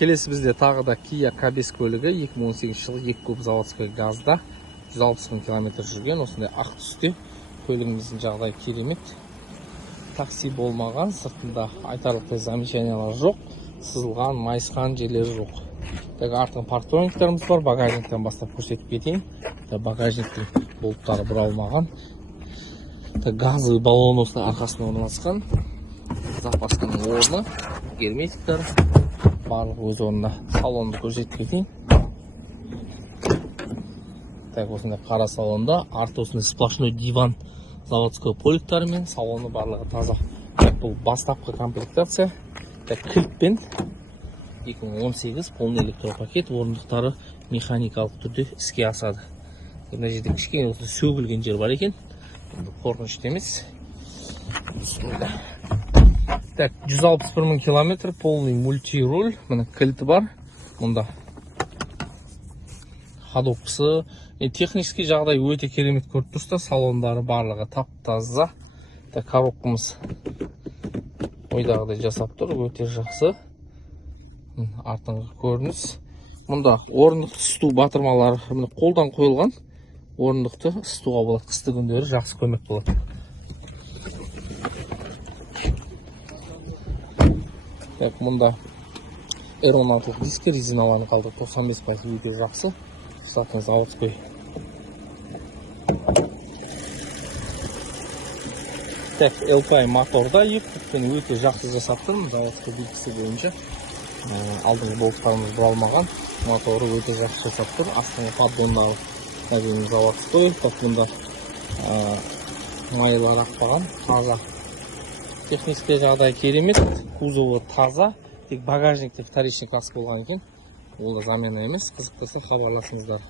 келесі бізде тағы да Kia K5 көлігі 2018 жылы 2 куб заводской газда 160 000 км жүрген. Осындай ақ түсте көлігіміздің жағдайы керемет. Такси болмаған, сыртында айтарлықтай замечаниялар жоқ, сызылған, майысқан жерлері жоқ. Артын парктрониктарымыз бар, багажниктен бастап көрсетіп кетейін. Багажниктің болттары бұралмаған. Газовый баллон осылай арқасына орналасқан. Запасканың орны, герметиктер, барлық өз орнында. Салонды көрсетіп кетейін. Осындай қара салонда, арты осындай сплошной диван заводской поликтарымен, салоны барлығы таза. Бұл бастапқы комплектация. Кілтпен 2018 полный электропакет, орындықтары механикалық түрде іске асады. Мына жерде кішкене сөгілген жер бар екен. Қорқынышты емес. 161 000 км, полный мультируль. Мына кілті бар. Мұнда ходовкасы. Технический жағдай өте керемет көріп тұрсыздар. Салондары барлығы тап-таза. Коробкамыз ойдағыдай жасап тұр, өте жақсы. Артыңғы көрініс. Мұнда орындықты ысыту батырмалары қолдан қойылған. Орындықты ысытуға болады. Қысты күндері жақсы көмек болады. Мұнда R16 дискі, резиналарын қалды 95% өте жақсы. Штатың заводской. LPI моторда ектіктен өте жақсы жасап тұр. Заводской белгісі бойынша. Алдыңғы болттарымыз бұралмаған. Моторы өте жақсы жасап тұр. Астыңғы поддондағы заводской. Бұнда майлар ақпаған. Таза. Технический жағдай керемет. Кузовы таза. Тек багажникте вторичный класс болған екен. Ол да замена емес. Қызықтырса хабарласыңыздар.